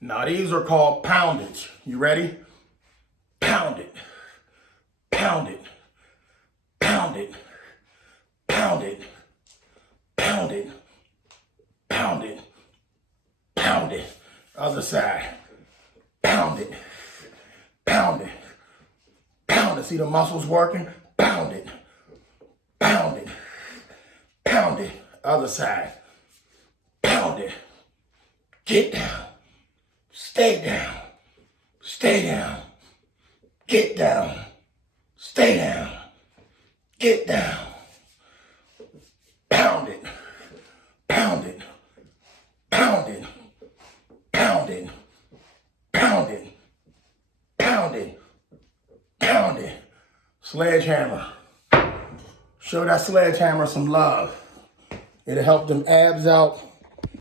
Now these are called poundage. You ready? Pound it, pound it, pound it, pound it, pound it, pound it, pound it. Other side. Pound it, pound it, pound it. See the muscles working? Pound it, pound it, pound it. Other side. Pound it. Get down. Stay down. Stay down. Get down. Stay down. Get down. Pound it. Pound it. Pound it. Pound it. Pound it. Pound it. Pound it. Sledgehammer. Show that sledgehammer some love. It'll help them abs out.